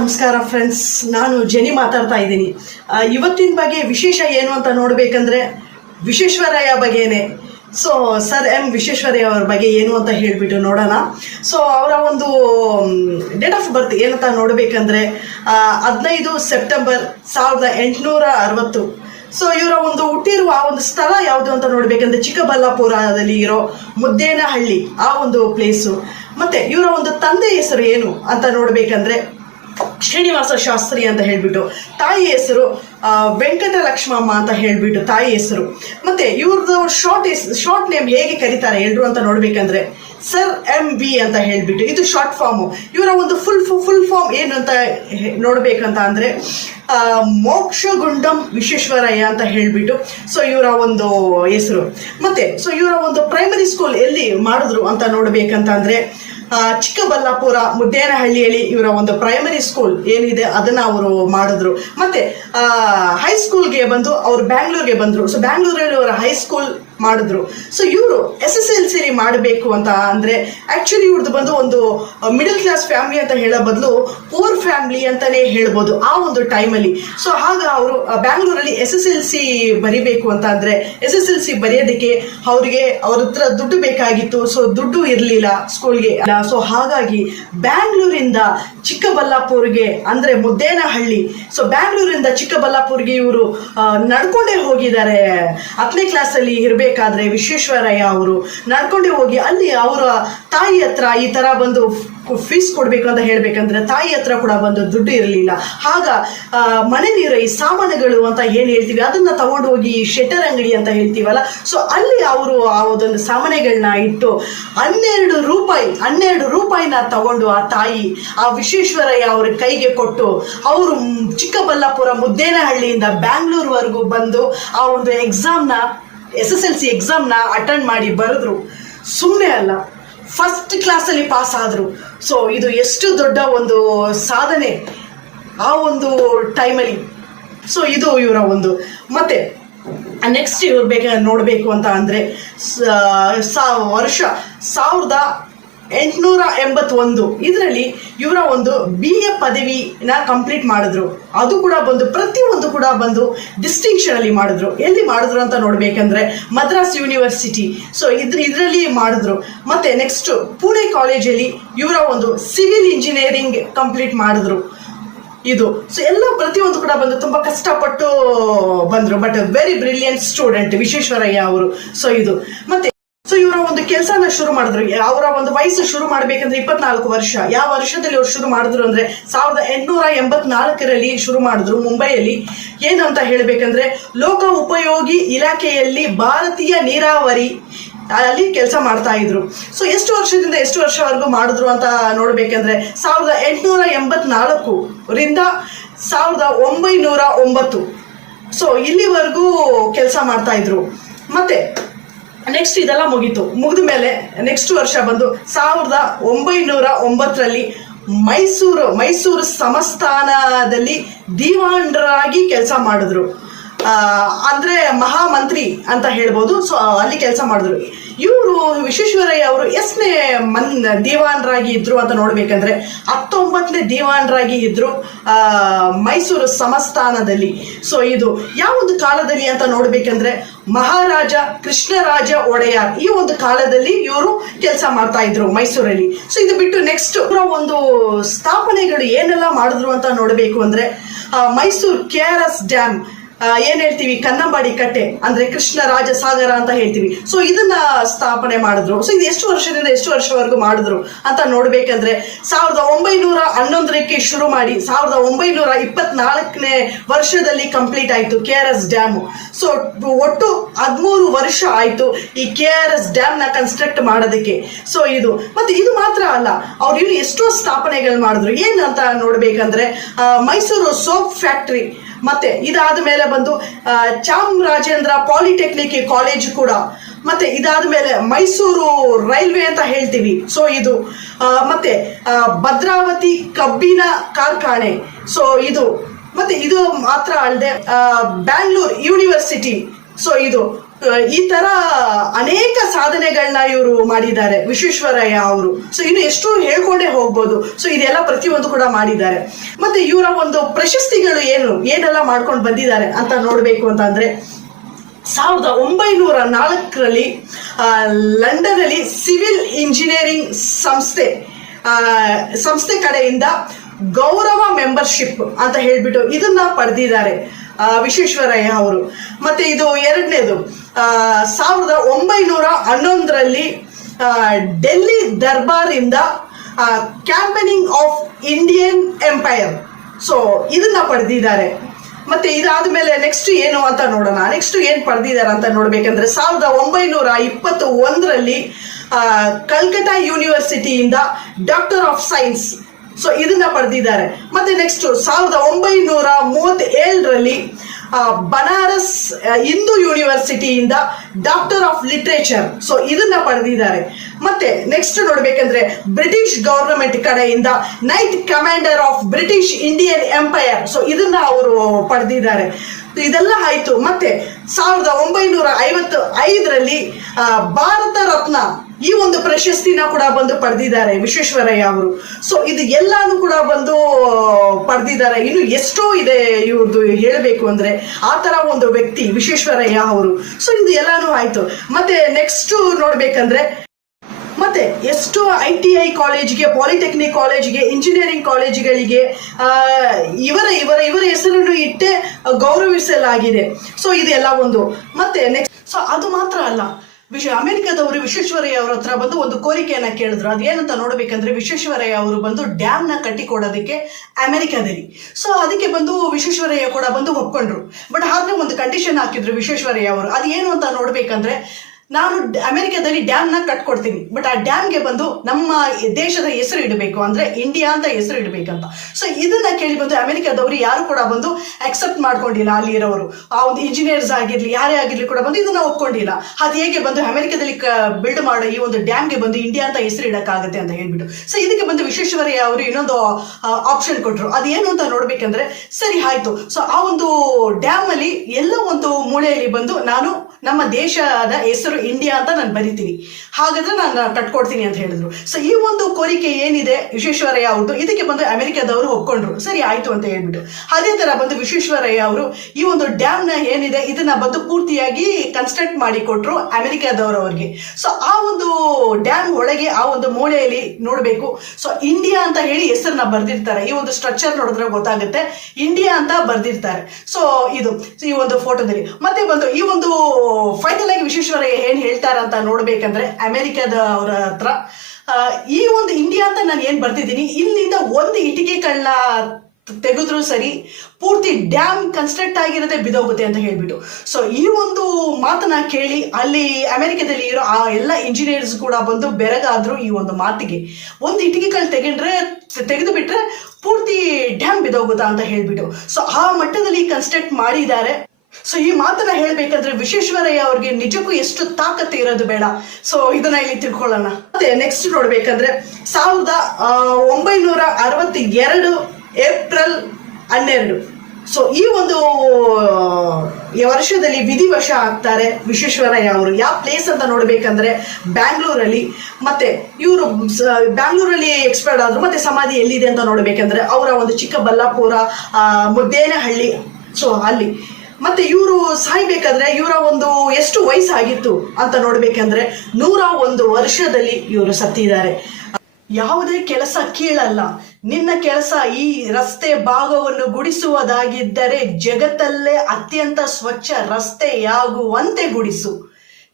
ನಮಸ್ಕಾರ ಫ್ರೆಂಡ್ಸ್, ನಾನು ಜೆನಿ ಮಾತಾಡ್ತಾ ಇದ್ದೀನಿ. ಇವತ್ತಿನ ಬಗ್ಗೆ ವಿಶೇಷ ಏನು ಅಂತ ನೋಡಬೇಕಂದ್ರೆ ವಿಶ್ವೇಶ್ವರಯ್ಯ ಬಗ್ಗೆನೇ. ಸೊ ಸರ್ ಎಂ ವಿಶ್ವೇಶ್ವರಯ್ಯ ಅವ್ರ ಬಗ್ಗೆ ಏನು ಅಂತ ಹೇಳಿಬಿಟ್ಟು ನೋಡೋಣ. ಸೊ ಅವರ ಒಂದು ಡೇಟ್ ಆಫ್ ಬರ್ತ್ ಏನಂತ ನೋಡಬೇಕಂದ್ರೆ 15 ಸೆಪ್ಟೆಂಬರ್ 1860. ಸೊ ಇವರ ಒಂದು ಹುಟ್ಟಿರುವ ಆ ಒಂದು ಸ್ಥಳ ಯಾವುದು ಅಂತ ನೋಡ್ಬೇಕಂದ್ರೆ ಚಿಕ್ಕಬಳ್ಳಾಪುರದಲ್ಲಿ ಇರೋ ಮುದ್ದೇನಹಳ್ಳಿ, ಆ ಒಂದು ಪ್ಲೇಸು. ಮತ್ತೆ ಇವರ ಒಂದು ತಂದೆ ಹೆಸರು ಏನು ಅಂತ ನೋಡ್ಬೇಕಂದ್ರೆ ಶ್ರೀನಿವಾಸ ಶಾಸ್ತ್ರಿ ಅಂತ ಹೇಳ್ಬಿಟ್ಟು, ತಾಯಿ ಹೆಸರು ವೆಂಕಟಲಕ್ಷ್ಮಮ್ಮ ಅಂತ ಹೇಳ್ಬಿಟ್ಟು ತಾಯಿ ಹೆಸರು. ಮತ್ತೆ ಇವ್ರದ್ದು ಶಾರ್ಟ್ ನೇಮ್ ಹೇಗೆ ಕರೀತಾರೆ ಎಲ್ರು ಅಂತ ನೋಡ್ಬೇಕಂದ್ರೆ ಸರ್ ಎಂ ವಿ ಅಂತ ಹೇಳ್ಬಿಟ್ಟು, ಇದು ಶಾರ್ಟ್ ಫಾರ್ಮು. ಇವರ ಒಂದು ಫುಲ್ ಫಾರ್ಮ್ ಏನು ಅಂತ ನೋಡ್ಬೇಕಂತ ಅಂದ್ರೆ ಮೋಕ್ಷಗುಂಡಂ ವಿಶ್ವೇಶ್ವರಯ್ಯ ಅಂತ ಹೇಳ್ಬಿಟ್ಟು ಸೊ ಇವರ ಒಂದು ಹೆಸರು. ಮತ್ತೆ ಸೊ ಇವರ ಒಂದು ಪ್ರೈಮರಿ ಸ್ಕೂಲ್ ಎಲ್ಲಿ ಮಾಡಿದ್ರು ಅಂತ ನೋಡ್ಬೇಕಂತ ಅಂದ್ರೆ ಚಿಕ್ಕಬಳ್ಳಾಪುರ ಮುದ್ದೇನಹಳ್ಳಿಯಲ್ಲಿ ಇವರ ಒಂದು ಪ್ರೈಮರಿ ಸ್ಕೂಲ್ ಏನಿದೆ ಅದನ್ನ ಅವರು ಮಾಡಿದ್ರು. ಮತ್ತೆ ಹೈಸ್ಕೂಲ್ಗೆ ಬಂದು ಅವರು ಬ್ಯಾಂಗ್ಳೂರ್ಗೆ ಬಂದರು. ಸೊ ಬ್ಯಾಂಗ್ಳೂರಲ್ಲಿ ಅವರ ಹೈಸ್ಕೂಲ್ ಮಾಡಿದ್ರು. ಸೊ ಇವರು SSLC ಮಾಡಬೇಕು ಅಂತ ಅಂದ್ರೆ ಆಕ್ಚುಲಿ ಇವ್ರದ್ದು ಬಂದು ಒಂದು ಮಿಡಲ್ ಕ್ಲಾಸ್ ಫ್ಯಾಮಿಲಿ ಅಂತ ಹೇಳೋ ಬದಲು ಪೂರ್ ಫ್ಯಾಮಿಲಿ ಅಂತಾನೆ ಹೇಳ್ಬೋದು ಆ ಒಂದು ಟೈಮಲ್ಲಿ. ಸೊ ಆಗ ಅವರು ಬ್ಯಾಂಗ್ಳೂರಲ್ಲಿ SSLC ಬರಿಬೇಕು ಅಂತ ಅಂದ್ರೆ SSLC ಬರೆಯೋದಕ್ಕೆ ಅವ್ರ ಹತ್ರ ದುಡ್ಡು ಬೇಕಾಗಿತ್ತು. ಸೊ ದುಡ್ಡು ಇರಲಿಲ್ಲ ಸ್ಕೂಲ್ಗೆ. ಸೊ ಹಾಗಾಗಿ ಬ್ಯಾಂಗ್ಳೂರಿಂದ ಚಿಕ್ಕಬಳ್ಳಾಪುರ್ಗೆ ಅಂದ್ರೆ ಮುದ್ದೇನಹಳ್ಳಿ, ಸೊ ಬ್ಯಾಂಗ್ಳೂರಿಂದ ಚಿಕ್ಕಬಳ್ಳಾಪುರ್ಗೆ ಇವರು ನಡ್ಕೊಂಡೇ ಹೋಗಿದ್ದಾರೆ. 10ನೇ ಕ್ಲಾಸಲ್ಲಿ ಇರಬೇಕಾದ್ರೆ ವಿಶ್ವೇಶ್ವರಯ್ಯ ಅವರು ನಡ್ಕೊಂಡೇ ಹೋಗಿ ಅಲ್ಲಿ ಅವರ ತಾಯಿ ಹತ್ರ ಈ ತರ ಬಂದು ಫೀಸ್ ಕೊಡ್ಬೇಕು ಅಂತ ಹೇಳ್ಬೇಕಂದ್ರೆ ತಾಯಿ ಹತ್ರ ಕೂಡ ಬಂದು ದುಡ್ಡು ಇರಲಿಲ್ಲ. ಆಗ ಮನೇಲಿರೋ ಈ ಸಾಮಾನುಗಳು ಅಂತ ಏನ್ ಹೇಳ್ತೀವಿ ಅದನ್ನ ತಗೊಂಡು ಹೋಗಿ ಶೆಟ್ಟರ್ ಅಂಗಡಿ ಅಂತ ಹೇಳ್ತೀವಲ್ಲ, ಸೊ ಅಲ್ಲಿ ಅವರು ಆ ಒಂದು ಸಾಮಾನುಗಳನ್ನ ಇಟ್ಟು 12 ರೂಪಾಯಿನ ತಗೊಂಡು ಆ ತಾಯಿ ಆ ವಿಶ್ವೇಶ್ವರಯ್ಯ ಅವ್ರ ಕೈಗೆ ಕೊಟ್ಟು ಅವರು ಚಿಕ್ಕಬಳ್ಳಾಪುರ ಮುದ್ದೇನಹಳ್ಳಿಯಿಂದ ಬ್ಯಾಂಗ್ಳೂರ್ವರೆಗೂ ಬಂದು ಆ ಒಂದು ಎಕ್ಸಾಮ್ನ SSLC ಎಕ್ಸಾಮ್ನ ಅಟೆಂಡ್ ಮಾಡಿ ಬರೆದ್ರು. ಸುಮ್ಮನೆ ಅಲ್ಲ, ಫಸ್ಟ್ ಕ್ಲಾಸಲ್ಲಿ ಪಾಸ್ ಆದರು. ಸೊ ಇದು ಎಷ್ಟು ದೊಡ್ಡ ಒಂದು ಸಾಧನೆ ಆ ಒಂದು ಟೈಮಲ್ಲಿ. ಸೊ ಇದು ಇವರ ಒಂದು. ಮತ್ತೆ ನೆಕ್ಸ್ಟ್ ಇವ್ರು ನೋಡಬೇಕು ಅಂತ ಅಂದರೆ ವರ್ಷ 1881 ಇದರಲ್ಲಿ ಇವರ ಒಂದು BA ಪದವಿನ ಕಂಪ್ಲೀಟ್ ಮಾಡಿದ್ರು. ಅದು ಕೂಡ ಬಂದು ಪ್ರತಿಯೊಂದು ಕೂಡ ಬಂದು ಡಿಸ್ಟಿಂಕ್ಷನ್ ಅಲ್ಲಿ ಮಾಡಿದ್ರು. ಎಲ್ಲಿ ಮಾಡಿದ್ರು ಅಂತ ನೋಡ್ಬೇಕಂದ್ರೆ ಮದ್ರಾಸ್ ಯೂನಿವರ್ಸಿಟಿ. ಸೊ ಇದರಲ್ಲಿ ಮಾಡಿದ್ರು. ಮತ್ತೆ ನೆಕ್ಸ್ಟ್ ಪುಣೆ ಕಾಲೇಜಲ್ಲಿ ಇವರ ಒಂದು ಸಿವಿಲ್ ಇಂಜಿನಿಯರಿಂಗ್ ಕಂಪ್ಲೀಟ್ ಮಾಡಿದ್ರು. ಇದು ಸೊ ಎಲ್ಲ ಪ್ರತಿಯೊಂದು ಕೂಡ ಬಂದು ತುಂಬಾ ಕಷ್ಟಪಟ್ಟು ಬಂದ್ರು. But very brilliant student Visvesvaraya ಅವರು. ಸೊ ಇದು ಮತ್ತೆ ಸೊ ಇವರ ಒಂದು ಕೆಲಸನ ಶುರು ಮಾಡಿದ್ರು. ಅವರ ಒಂದು ವಯಸ್ಸು ಶುರು ಮಾಡ್ಬೇಕಂದ್ರೆ 24 ವರ್ಷ. ಯಾವ ವರ್ಷದಲ್ಲಿ ಅವ್ರು ಶುರು ಮಾಡಿದ್ರು ಅಂದ್ರೆ 1884ರಲ್ಲಿ ಶುರು ಮಾಡಿದ್ರು ಮುಂಬೈಯಲ್ಲಿ. ಏನಂತ ಹೇಳ್ಬೇಕಂದ್ರೆ ಲೋಕ ಉಪಯೋಗಿ ಇಲಾಖೆಯಲ್ಲಿ ಭಾರತೀಯ ನೀರಾವರಿ ಅಲ್ಲಿ ಕೆಲಸ ಮಾಡ್ತಾ ಇದ್ರು. ಸೊ ಎಷ್ಟು ವರ್ಷದಿಂದ ಎಷ್ಟು ವರ್ಷವರೆಗೂ ಮಾಡಿದ್ರು ಅಂತ ನೋಡ್ಬೇಕಂದ್ರೆ 1884ರಿಂದ 1909. ಸೊ ಇಲ್ಲಿವರೆಗೂ ಕೆಲಸ ಮಾಡ್ತಾ ಇದ್ರು. ಮತ್ತೆ ನೆಕ್ಸ್ಟ್ ಇದೆಲ್ಲ ಮುಗಿದ ಮೇಲೆ ನೆಕ್ಸ್ಟ್ ವರ್ಷ ಬಂದು 1909ರಲ್ಲಿ ಮೈಸೂರು ಸಂಸ್ಥಾನದಲ್ಲಿ ದಿವಾನರಾಗಿ ಕೆಲಸ ಮಾಡಿದ್ರು. ಅಂದ್ರೆ ಮಹಾಮಂತ್ರಿ ಅಂತ ಹೇಳ್ಬೋದು. ಸೊ ಅಲ್ಲಿ ಕೆಲಸ ಮಾಡಿದ್ರು. ಇವರು ವಿಶ್ವೇಶ್ವರಯ್ಯ ಅವರು ಎಷ್ಟನೇ ದಿವಾನರಾಗಿ ಇದ್ರು ಅಂತ ನೋಡ್ಬೇಕಂದ್ರೆ 19ನೇ ದಿವಾನರಾಗಿ ಇದ್ರು ಮೈಸೂರು ಸಂಸ್ಥಾನದಲ್ಲಿ. ಸೊ ಇದು ಯಾವ ಒಂದು ಕಾಲದಲ್ಲಿ ಅಂತ ನೋಡ್ಬೇಕಂದ್ರೆ ಮಹಾರಾಜ ಕೃಷ್ಣರಾಜ ಒಡೆಯರ್ ಈ ಒಂದು ಕಾಲದಲ್ಲಿ ಇವರು ಕೆಲಸ ಮಾಡ್ತಾ ಇದ್ರು ಮೈಸೂರಲ್ಲಿ. ಸೊ ಇದು ಬಿಟ್ಟು ನೆಕ್ಸ್ಟ್ ಒಂದು ಸ್ಥಾಪನೆಗಳು ಏನೆಲ್ಲ ಮಾಡಿದ್ರು ಅಂತ ನೋಡ್ಬೇಕು ಅಂದ್ರೆ ಮೈಸೂರು KRS ಡ್ಯಾಮ್ ಏನ್ ಹೇಳ್ತೀವಿ ಕನ್ನಂಬಾಡಿ ಕಟ್ಟೆ ಅಂದ್ರೆ ಕೃಷ್ಣರಾಜ ಸಾಗರ ಅಂತ ಹೇಳ್ತೀವಿ. ಸೊ ಇದನ್ನ ಸ್ಥಾಪನೆ ಮಾಡಿದ್ರು. ಸೊ ಇದು ಎಷ್ಟು ವರ್ಷದಿಂದ ಎಷ್ಟು ವರ್ಷವರೆಗೂ ಮಾಡಿದ್ರು ಅಂತ ನೋಡ್ಬೇಕಂದ್ರೆ 1911ಕ್ಕೆ ಶುರು ಮಾಡಿ 1924ನೇ ವರ್ಷದಲ್ಲಿ ಕಂಪ್ಲೀಟ್ ಆಯ್ತು KRS ಡ್ಯಾಮ್. ಸೊ ಒಟ್ಟು 13 ವರ್ಷ ಆಯ್ತು ಈ KRS ಡ್ಯಾಮ್ ನ ಕನ್ಸ್ಟ್ರಕ್ಟ್ ಮಾಡೋದಕ್ಕೆ. ಸೊ ಇದು ಮತ್ತೆ ಇದು ಮಾತ್ರ ಅಲ್ಲ, ಅವ್ರು ಇಲ್ಲಿ ಎಷ್ಟೋ ಸ್ಥಾಪನೆಗಳು ಮಾಡಿದ್ರು. ಏನಂತ ನೋಡ್ಬೇಕಂದ್ರೆ ಮೈಸೂರು ಸೋಪ್ ಫ್ಯಾಕ್ಟ್ರಿ, ಮತ್ತೆ ಇದಾದ ಮೇಲೆ ಬಂದು ಚಾಮರಾಜೇಂದ್ರ ಪಾಲಿಟೆಕ್ನಿಕ್ ಕಾಲೇಜ್ ಕೂಡ, ಮತ್ತೆ ಇದಾದ ಮೇಲೆ ಮೈಸೂರು ರೈಲ್ವೆ ಅಂತ ಹೇಳ್ತೀವಿ. ಸೊ ಇದು ಮತ್ತೆ ಭದ್ರಾವತಿ ಕಬ್ಬಿನ ಕಾರ್ಖಾನೆ. ಸೊ ಇದು ಮತ್ತೆ ಇದು ಮಾತ್ರ ಅಲ್ಲದೆ ಬ್ಯಾಂಗ್ಳೂರ್ ಯೂನಿವರ್ಸಿಟಿ. ಸೊ ಇದು ಈ ತರ ಅನೇಕ ಸಾಧನೆಗಳನ್ನ ಇವರು ಮಾಡಿದ್ದಾರೆ ವಿಶ್ವೇಶ್ವರಯ್ಯ ಅವರು. ಸೊ ಇನ್ನು ಎಷ್ಟು ಹೇಳ್ಕೊಂಡೇ ಹೋಗ್ಬೋದು. ಸೊ ಇದೆಲ್ಲ ಪ್ರತಿಯೊಂದು ಕೂಡ ಮಾಡಿದ್ದಾರೆ. ಮತ್ತೆ ಇವರ ಒಂದು ಪ್ರಶಸ್ತಿಗಳು ಏನೆಲ್ಲ ಮಾಡ್ಕೊಂಡು ಬಂದಿದ್ದಾರೆ ಅಂತ ನೋಡ್ಬೇಕು ಅಂತ ಅಂದ್ರೆ 1904 ಲಂಡನ್ ಅಲ್ಲಿ ಸಿವಿಲ್ ಇಂಜಿನಿಯರಿಂಗ್ ಸಂಸ್ಥೆ ಕಡೆಯಿಂದ ಗೌರವ ಮೆಂಬರ್ಶಿಪ್ ಅಂತ ಹೇಳ್ಬಿಟ್ಟು ಇದನ್ನ ಪಡೆದಿದ್ದಾರೆ ವಿಶ್ವೇಶ್ವರಯ್ಯ ಅವರು. ಮತ್ತೆ ಇದು ಎರಡನೇದು 1911 ಡೆಲ್ಲಿ ದರ್ಬಾರ್ ಇಂದ campaigning of Indian empire, so ಇದನ್ನ ಪಡೆದಿದ್ದಾರೆ. ಮತ್ತೆ ಇದಾದ್ಮೇಲೆ ನೆಕ್ಸ್ಟ್ ಏನು ಅಂತ ನೋಡೋಣ. ನೆಕ್ಸ್ಟ್ ಏನ್ ಪಡೆದಿದ್ದಾರೆ ಅಂತ ನೋಡ್ಬೇಕಂದ್ರೆ 1921 ಕಲ್ಕತ್ತಾ ಯೂನಿವರ್ಸಿಟಿಯಿಂದ ಡಾಕ್ಟರ್ ಆಫ್ ಸೈನ್ಸ್, ಸೊ ಇದನ್ನ ಪಡೆದಿದ್ದಾರೆ. ಮತ್ತೆ ನೆಕ್ಸ್ಟ್ 1937 ಬನಾರಸ್ ಹಿಂದೂ ಯೂನಿವರ್ಸಿಟಿಯಿಂದ ಡಾಕ್ಟರ್ ಆಫ್ ಲಿಟ್ರೇಚರ್, ಸೊ ಇದನ್ನ ಪಡೆದಿದ್ದಾರೆ. ಮತ್ತೆ ನೆಕ್ಸ್ಟ್ ನೋಡ್ಬೇಕಂದ್ರೆ ಬ್ರಿಟಿಷ್ ಗವರ್ನಮೆಂಟ್ ಕಡೆಯಿಂದ knight commander of British Indian empire, so ಇದನ್ನ ಅವರು ಪಡೆದಿದ್ದಾರೆ. ಇದೆಲ್ಲ ಆಯ್ತು. ಮತ್ತೆ 1955 ಭಾರತ ರತ್ನ ಈ ಒಂದು ಪ್ರಶಸ್ತಿನ ಕೂಡ ಬಂದು ಪಡೆದಿದ್ದಾರೆ ವಿಶ್ವೇಶ್ವರಯ್ಯ ಅವರು. ಸೊ ಇದು ಎಲ್ಲಾನು ಕೂಡ ಬಂದು ಪಡೆದಿದ್ದಾರೆ. ಇನ್ನು ಎಷ್ಟೋ ಇದೆ ಇವ್ರದ್ದು ಹೇಳಬೇಕು ಅಂದ್ರೆ, ಆ ತರ ಒಂದು ವ್ಯಕ್ತಿ ವಿಶ್ವೇಶ್ವರಯ್ಯ ಅವರು. ಸೊ ಇದು ಎಲ್ಲಾನು ಆಯ್ತು. ಮತ್ತೆ ನೆಕ್ಸ್ಟ್ ನೋಡ್ಬೇಕಂದ್ರೆ ಮತ್ತೆ ಎಷ್ಟು ITI ಕಾಲೇಜ್ಗೆ, ಪಾಲಿಟೆಕ್ನಿಕ್ ಕಾಲೇಜ್ಗೆ, ಇಂಜಿನಿಯರಿಂಗ್ ಕಾಲೇಜ್ಗಳಿಗೆ ಇವರ ಹೆಸರನ್ನು ಇಟ್ಟೆ ಗೌರವಿಸಲಾಗಿದೆ. ಸೊ ಇದೆಲ್ಲ ಒಂದು. ಮತ್ತೆ ನೆಕ್ಸ್ಟ್ ಸೊ ಅದು ಮಾತ್ರ ಅಲ್ಲ, ಅಮೆರಿಕದವರು ವಿಶ್ವೇಶ್ವರಯ್ಯ ಅವರ ಹತ್ರ ಬಂದು ಒಂದು ಕೋರಿಕೆಯನ್ನ ಕೇಳಿದ್ರು. ಅದೇನಂತ ನೋಡ್ಬೇಕಂದ್ರೆ ವಿಶ್ವೇಶ್ವರಯ್ಯ ಅವರು ಬಂದು ಡ್ಯಾಮ್ ನ ಕಟ್ಟಿಕೊಡೋದಕ್ಕೆ ಅಮೆರಿಕದಲ್ಲಿ. ಸೊ ಅದಕ್ಕೆ ಬಂದು ವಿಶ್ವೇಶ್ವರಯ್ಯ ಕೂಡ ಬಂದು ಒಪ್ಕೊಂಡ್ರು. ಬಟ್ ಆದ್ರೆ ಒಂದು ಕಂಡೀಷನ್ ಹಾಕಿದ್ರು ವಿಶ್ವೇಶ್ವರಯ್ಯ ಅವರು. ಅದೇನು ಅಂತ ನೋಡ್ಬೇಕಂದ್ರೆ, ನಾನು ಅಮೆರಿಕದಲ್ಲಿ ಡ್ಯಾಮ್ ನ ಕಟ್ಕೊಡ್ತೀನಿ, ಬಟ್ ಆ ಡ್ಯಾಮ್ಗೆ ಬಂದು ನಮ್ಮ ದೇಶದ ಹೆಸರು ಇಡಬೇಕು, ಅಂದ್ರೆ ಇಂಡಿಯಾ ಅಂತ ಹೆಸರು ಇಡಬೇಕಂತ. ಸೊ ಇದನ್ನ ಕೇಳಿ ಬಂದು ಅಮೆರಿಕದವರು ಯಾರು ಕೂಡ ಬಂದು ಅಕ್ಸೆಪ್ಟ್ ಮಾಡ್ಕೊಂಡಿಲ್ಲ. ಅಲ್ಲಿ ಇರೋರು ಆ ಒಂದು ಇಂಜಿನಿಯರ್ಸ್ ಆಗಿರ್ಲಿ, ಯಾರೇ ಆಗಿರ್ಲಿ ಕೂಡ ಬಂದು ಇದನ್ನ ಒಪ್ಕೊಂಡಿಲ್ಲ. ಅದು ಹೇಗೆ ಬಂದು ಅಮೆರಿಕದಲ್ಲಿ ಬಿಲ್ಡ್ ಮಾಡೋ ಈ ಒಂದು ಡ್ಯಾಮ್ಗೆ ಬಂದು ಇಂಡಿಯಾ ಅಂತ ಹೆಸರು ಇಡಕ್ಕಾಗತ್ತೆ ಅಂತ ಹೇಳ್ಬಿಟ್ಟು. ಸೊ ಇದಕ್ಕೆ ಬಂದು ವಿಶ್ವೇಶ್ವರಯ್ಯ ಅವರು ಇನ್ನೊಂದು ಆಪ್ಷನ್ ಕೊಟ್ರು. ಅದೇನು ಅಂತ ನೋಡ್ಬೇಕಂದ್ರೆ, ಸರಿ ಆಯ್ತು, ಸೊ ಆ ಒಂದು ಡ್ಯಾಮ್ ಅಲ್ಲಿ ಎಲ್ಲ ಒಂದು ಮೂಲೆಯಲ್ಲಿ ಬಂದು ನಾನು ನಮ್ಮ ದೇಶದ ಹೆಸರು ಇಂಡಿಯಾ ಅಂತ ನಾನು ಬರಿತೀನಿ, ಹಾಗಾದ್ರೆ ನಾನು ಕಟ್ಕೊಡ್ತೀನಿ ಅಂತ ಹೇಳಿದ್ರು. ಸೊ ಈ ಒಂದು ಕೋರಿಕೆ ಏನಿದೆ ವಿಶ್ವೇಶ್ವರಯ್ಯ ಅವ್ರದ್ದು, ಇದಕ್ಕೆ ಬಂದು ಅಮೆರಿಕದವರು ಒಪ್ಕೊಂಡ್ರು. ಸರಿ ಆಯ್ತು ಅಂತ ಹೇಳ್ಬಿಟ್ಟು. ಅದೇ ತರ ಬಂದು ವಿಶ್ವೇಶ್ವರಯ್ಯ ಅವರು ಈ ಒಂದು ಡ್ಯಾಮ್ ನ ಏನಿದೆ ಇದನ್ನ ಬಂದು ಪೂರ್ತಿಯಾಗಿ ಕನ್ಸ್ಟ್ರಕ್ಟ್ ಮಾಡಿ ಕೊಟ್ರು ಅಮೆರಿಕದವರವ್ರಿಗೆ. ಸೊ ಆ ಒಂದು ಡ್ಯಾಮ್ ಒಳಗೆ ಆ ಒಂದು ಮೂಲೆಯಲ್ಲಿ ನೋಡ್ಬೇಕು, ಸೊ ಇಂಡಿಯಾ ಅಂತ ಹೇಳಿ ಹೆಸರನ್ನ ಬರ್ದಿರ್ತಾರೆ. ಈ ಒಂದು ಸ್ಟ್ರಕ್ಚರ್ ನೋಡಿದ್ರೆ ಗೊತ್ತಾಗುತ್ತೆ, ಇಂಡಿಯಾ ಅಂತ ಬರ್ದಿರ್ತಾರೆ. ಸೊ ಇದು ಈ ಒಂದು ಫೋಟೋದಲ್ಲಿ. ಮತ್ತೆ ಬಂದು ಈ ಒಂದು ಫೈನಲ್ ಆಗಿ ವಿಶ್ವೇಶ್ವರಯ್ಯ ಏನ್ ಹೇಳ್ತಾರ ಅಂತ ನೋಡ್ಬೇಕಂದ್ರೆ, ಅಮೆರಿಕದ ಅವರ ಹತ್ರ ಈ ಒಂದು ಇಂಡಿಯಾ ಅಂತ ನಾನು ಏನ್ ಬರ್ತಿದ್ದೀನಿ, ಇಲ್ಲಿಂದ ಒಂದು ಇಟಿಕೆ ಕಳ್ಳ ತೆಗೆದ್ರು ಸರಿ, ಪೂರ್ತಿ ಡ್ಯಾಮ್ ಕನ್ಸ್ಟ್ರಕ್ಟ್ ಆಗಿರೋದೇ ಬಿದೋಗುತ್ತೆ ಅಂತ ಹೇಳ್ಬಿಟ್ಟು. ಸೊ ಈ ಒಂದು ಮಾತನ್ನ ಕೇಳಿ ಅಲ್ಲಿ ಅಮೆರಿಕದಲ್ಲಿ ಇರೋ ಆ ಎಲ್ಲ ಇಂಜಿನಿಯರ್ಸ್ ಕೂಡ ಬಂದು ಬೆರಗಾದ್ರು ಈ ಒಂದು ಮಾತಿಗೆ. ಒಂದು ಇಟಿಕೆ ಕಳ್ಳ ತೆಗೆದು ಬಿಟ್ರೆ ಪೂರ್ತಿ ಡ್ಯಾಮ್ ಬಿದೋಗುತ್ತಾ ಅಂತ ಹೇಳ್ಬಿಟ್ಟು. ಸೊ ಆ ಮಟ್ಟದಲ್ಲಿ ಕನ್ಸ್ಟ್ರಕ್ಟ್ ಮಾಡಿದ್ದಾರೆ. ಸೊ ಈ ಮಾತನ್ನ ಹೇಳ್ಬೇಕಂದ್ರೆ ವಿಶ್ವೇಶ್ವರಯ್ಯ ಅವ್ರಿಗೆ ನಿಜಕ್ಕೂ ಎಷ್ಟು ತಾಕತ್ತು ಇರೋದು ಬೇಡ. ಸೊ ಇದನ್ನ ಇಲ್ಲಿ ತಿಳ್ಕೊಳ್ಳೋಣ. ಮತ್ತೆ ನೆಕ್ಸ್ಟ್ ನೋಡ್ಬೇಕಂದ್ರೆ 1962 ಏಪ್ರಿಲ್ 12, ಸೊ ಈ ಒಂದು ವರ್ಷದಲ್ಲಿ ವಿಧಿವಶ ಆಗ್ತಾರೆ ವಿಶ್ವೇಶ್ವರಯ್ಯ ಅವರು. ಯಾವ ಪ್ಲೇಸ್ ಅಂತ ನೋಡ್ಬೇಕಂದ್ರೆ ಬ್ಯಾಂಗ್ಳೂರಲ್ಲಿ. ಮತ್ತೆ ಇವರು ಬ್ಯಾಂಗ್ಳೂರಲ್ಲಿ ಎಕ್ಸ್ಪೈರ್ಡ್ ಆದ್ರು. ಮತ್ತೆ ಸಮಾಧಿ ಎಲ್ಲಿದೆ ಅಂತ ನೋಡ್ಬೇಕಂದ್ರೆ ಅವರ ಒಂದು ಚಿಕ್ಕಬಳ್ಳಾಪುರ ಮುದ್ದೇನಹಳ್ಳಿ, ಸೊ ಅಲ್ಲಿ. ಮತ್ತೆ ಇವರು ಸಾಯ್ಬೇಕಾದ್ರೆ ಇವರ ಒಂದು ಎಷ್ಟು ವಯಸ್ಸಾಗಿತ್ತು ಅಂತ ನೋಡ್ಬೇಕಂದ್ರೆ 101 ವರ್ಷದಲ್ಲಿ ಇವರು ಸತ್ತಿದ್ದಾರೆ. ಯಾವುದೇ ಕೆಲಸ ಕೀಳಲ್ಲ, ನಿನ್ನ ಕೆಲಸ ಈ ರಸ್ತೆ ಭಾಗವನ್ನು ಗುಡಿಸುವುದಾಗಿದ್ದರೆ ಜಗತ್ತಲ್ಲೇ ಅತ್ಯಂತ ಸ್ವಚ್ಛ ರಸ್ತೆಯಾಗುವಂತೆ ಗುಡಿಸು.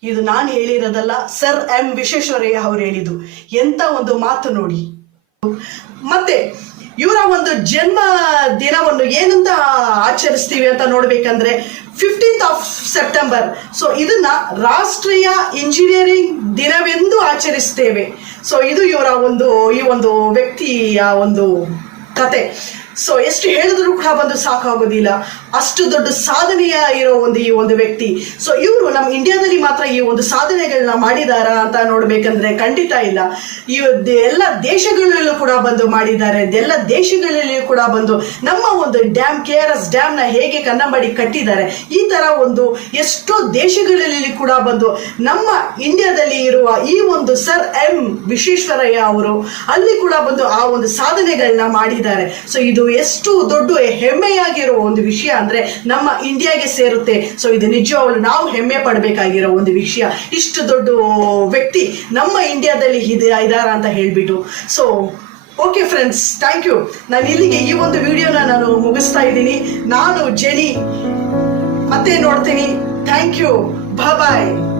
ಇದು ನಾನು ಹೇಳಿರೋದಲ್ಲ, ಸರ್ ಎಂ ವಿಶ್ವೇಶ್ವರಯ್ಯ ಅವರು ಹೇಳಿದ್ದು. ಎಂತ ಒಂದು ಮಾತು ನೋಡಿ. ಮತ್ತೆ ಇವರ ಒಂದು ಜನ್ಮ ದಿನವನ್ನು ಏನಂತ ಆಚರಿಸ್ತೀವಿ ಅಂತ ನೋಡ್ಬೇಕಂದ್ರೆ 15th ಸೆಪ್ಟೆಂಬರ್. ಸೊ ಇದನ್ನ ರಾಷ್ಟ್ರೀಯ ಇಂಜಿನಿಯರಿಂಗ್ ದಿನವೆಂದು ಆಚರಿಸ್ತೇವೆ. ಸೊ ಇದು ಇವರ ಈ ಒಂದು ವ್ಯಕ್ತಿಯ ಒಂದು ಕತೆ. ಸೊ ಎಷ್ಟು ಹೇಳಿದ್ರು ಕೂಡ ಬಂದು ಸಾಕಾಗೋದಿಲ್ಲ. ಅಷ್ಟು ದೊಡ್ಡ ಸಾಧನೆಯ ಇರೋ ಈ ಒಂದು ವ್ಯಕ್ತಿ. ಸೊ ಇವರು ನಮ್ಮ ಇಂಡಿಯಾದಲ್ಲಿ ಮಾತ್ರ ಈ ಒಂದು ಸಾಧನೆಗಳನ್ನ ಮಾಡಿದಾರ ಅಂತ ನೋಡ್ಬೇಕಂದ್ರೆ ಖಂಡಿತ ಇಲ್ಲ. ಈ ಎಲ್ಲ ದೇಶಗಳಲ್ಲೂ ಕೂಡ ಬಂದು ಮಾಡಿದ್ದಾರೆ. ಎಲ್ಲ ದೇಶಗಳಲ್ಲಿ ಕೂಡ ಬಂದು ನಮ್ಮ ಒಂದು ಡ್ಯಾಮ್ KRS ಡ್ಯಾಮ್ ನ ಹೇಗೆ ಕನ್ನಂಬಾಡಿ ಕಟ್ಟಿದ್ದಾರೆ, ಈ ತರ ಒಂದು ಎಷ್ಟೋ ದೇಶಗಳಲ್ಲಿ ಕೂಡ ಬಂದು ನಮ್ಮ ಇಂಡಿಯಾದಲ್ಲಿ ಇರುವ ಈ ಒಂದು ಸರ್ ಎಂ ವಿಶ್ವೇಶ್ವರಯ್ಯ ಅವರು ಅಲ್ಲಿ ಕೂಡ ಬಂದು ಆ ಒಂದು ಸಾಧನೆಗಳನ್ನ ಮಾಡಿದ್ದಾರೆ. ಸೊ ಇದು ಎಷ್ಟು ದೊಡ್ಡ ಹೆಮ್ಮೆಯಾಗಿರೋ ಒಂದು ವಿಷಯ ಅಂದ್ರೆ ನಮ್ಮ ಇಂಡಿಯಾಗೆ ಸೇರುತ್ತೆ. ಸೊ ಇದು ನಿಜವಾಗ್ಲು ನಾವು ಹೆಮ್ಮೆ ಪಡಬೇಕಾಗಿರೋ ಒಂದು ವಿಷಯ. ಇಷ್ಟು ದೊಡ್ಡ ವ್ಯಕ್ತಿ ನಮ್ಮ ಇಂಡಿಯಾದಲ್ಲಿ ಇದಾರ ಅಂತ ಹೇಳ್ಬಿಟ್ಟು. So okay friends, thank you. ನಾನು ಇಲ್ಲಿಗೆ ಈ ಒಂದು ವಿಡಿಯೋನ ನಾನು ಮುಗಿಸ್ತಾ ಇದ್ದೀನಿ. ನಾನು ಜೆನಿ, ಮತ್ತೆ ನೋಡ್ತೀನಿ. Thank you. ಬಾಯ್.